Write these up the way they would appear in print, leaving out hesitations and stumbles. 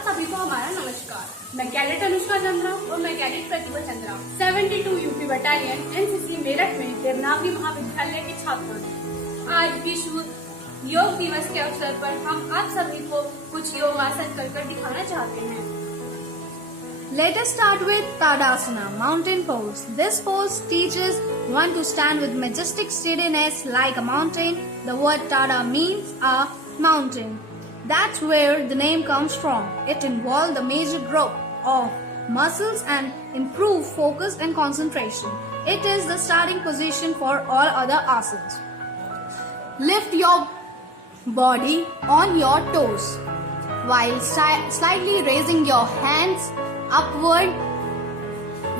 आप सभी को हमारा नमस्कार। मैं कैडेट अनुष्का चंद्रा और मैं cadet Pratibha Chandra 72 UP battalion NCC Meerut में देवनागरी महाविद्यालय के छात्र हैं। आज विश्व योग दिवस के अवसर पर हम आप सभी को कुछ योगासन कर दिखाना चाहते हैं। Let us start with Tadasana, mountain pose. This pose teaches one to stand with majestic steadiness like a mountain. The word Tada means a mountain. That's where the name comes from. It involves the major group of muscles and improve focus and concentration. It is the starting position for all other asanas. Lift your body on your toes while slightly raising your hands upward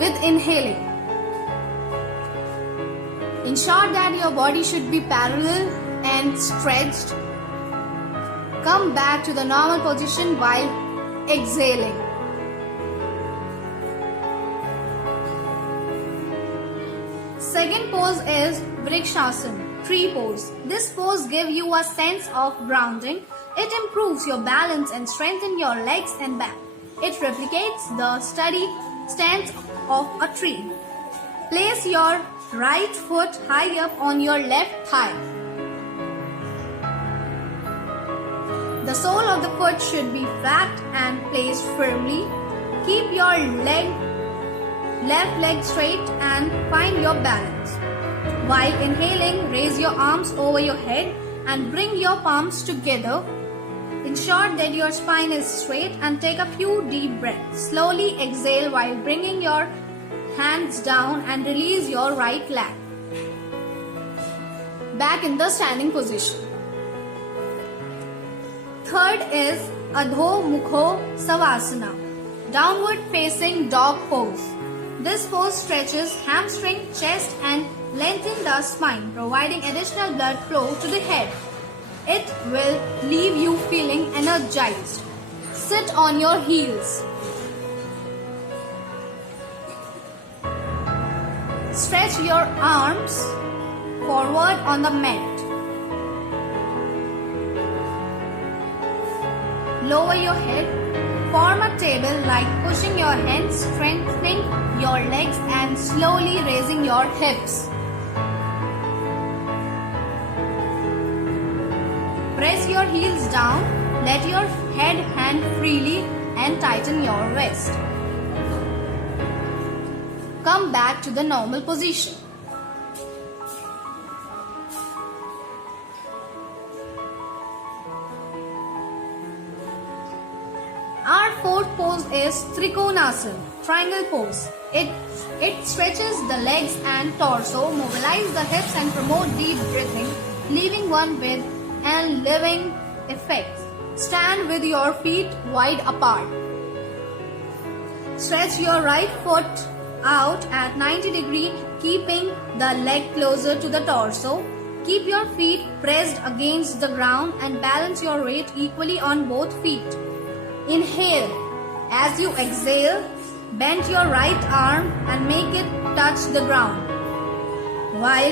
with inhaling. Ensure that your body should be parallel and stretched. Come back to the normal position while exhaling. Second pose is Vrikshasana, tree pose. This pose gives you a sense of grounding. It improves your balance and strengthens your legs and back. It replicates the steady stance of a tree. Place your right foot high up on your left thigh. The sole of the foot should be flat and placed firmly. Keep your left leg straight and find your balance. While inhaling, raise your arms over your head and bring your palms together. Ensure that your spine is straight and take a few deep breaths. Slowly exhale while bringing your hands down and release your right leg. Back in the standing position. Third is Adho Mukho Savasana, downward facing dog pose. This pose stretches hamstring, chest and lengthens the spine, providing additional blood flow to the head. It will leave you feeling energized. Sit on your heels. Stretch your arms forward on the mat. Lower your head. Form a table like pushing your hands, strengthening your legs and slowly raising your hips. Press your heels down, let your head hang freely and tighten your waist. Come back to the normal position. Our fourth pose is Trikonasana, triangle pose. It stretches the legs and torso, mobilize the hips and promote deep breathing, leaving one with and living effects. Stand with your feet wide apart. Stretch your right foot out at 90 degrees, keeping the leg closer to the torso. Keep your feet pressed against the ground and balance your weight equally on both feet. Inhale. As you exhale, bend your right arm and make it touch the ground. While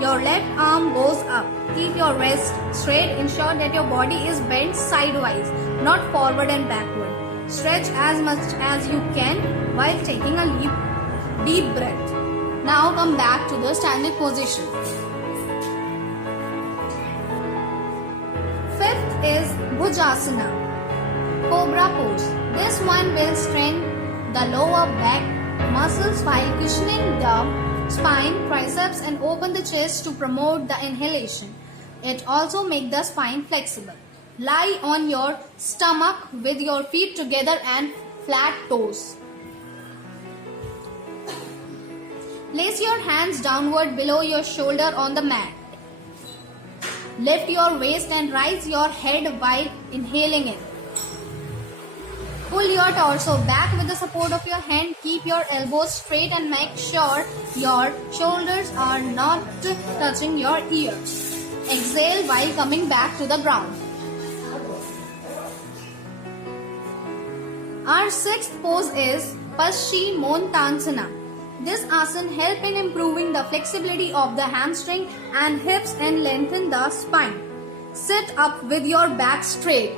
your left arm goes up, keep your wrist straight. Ensure that your body is bent sidewise, not forward and backward. Stretch as much as you can while taking a deep breath. Now come back to the standing position. Fifth is Bhujasana, Cobra pose. This one will strengthen the lower back muscles while cushioning the spine, triceps and open the chest to promote the inhalation. It also makes the spine flexible. Lie on your stomach with your feet together and flat toes. Place your hands downward below your shoulder on the mat. Lift your waist and rise your head while inhaling in. Pull your torso back with the support of your hand. Keep your elbows straight and make sure your shoulders are not touching your ears. Exhale while coming back to the ground. Our sixth pose is Paschimottanasana. This asana helps in improving the flexibility of the hamstring and hips and lengthen the spine. Sit up with your back straight.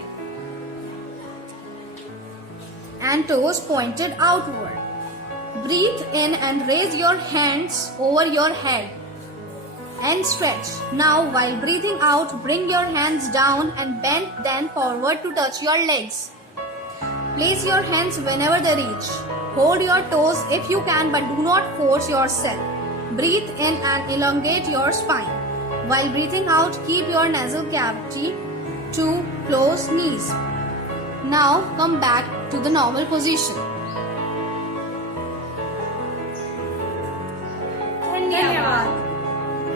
and toes pointed outward. Breathe in and raise your hands over your head and stretch. Now, while breathing out, bring your hands down and bend then forward to touch your legs. Place your hands whenever they reach. Hold your toes if you can, but do not force yourself. Breathe in and elongate your spine. While breathing out, keep your nasal cavity to close knees. Now come back to the normal position.